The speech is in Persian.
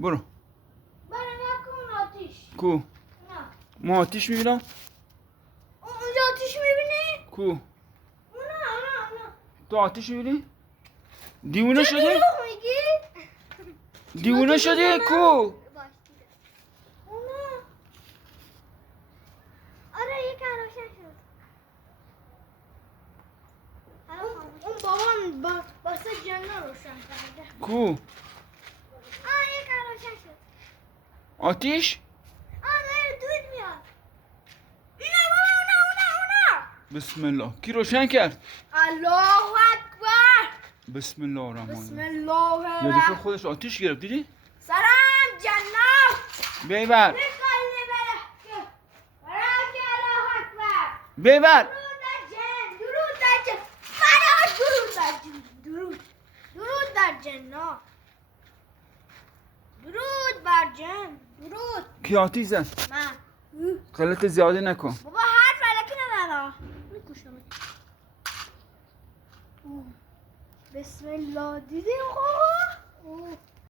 برو. برای نکن آتیش. کو؟ نه. ما آتیش میبینم؟ اونجا آتیش میبینی؟ کو؟ اونا. تو آتیش میبینی؟ دیوونه چه شدی؟ دروغ میگی؟ دیوونه شدی؟ کو؟ اونا. آره یک روشن شد. اون بابام واسه جنا روشن کرده. کو؟ یک روشن شد. آتیش؟ داره دود میاد. اونا. بسم الله. کی روشن کرد؟ الله اکبر. بسم الله الرحمن بسم الرحیم. الله یا دیگه الرحمن. خودش آتیش گرفت دیدی؟ سلام جنات. بیبر. الله اکبر. بیبر. درود در جن. فراز درود در جن. درود در جنات. درود بر جن. درود. کی آتیش زد؟ من. غلط زیاده نکن. بابا حرف علکی نزن. میکشم. بسم الله. دیدی آقا؟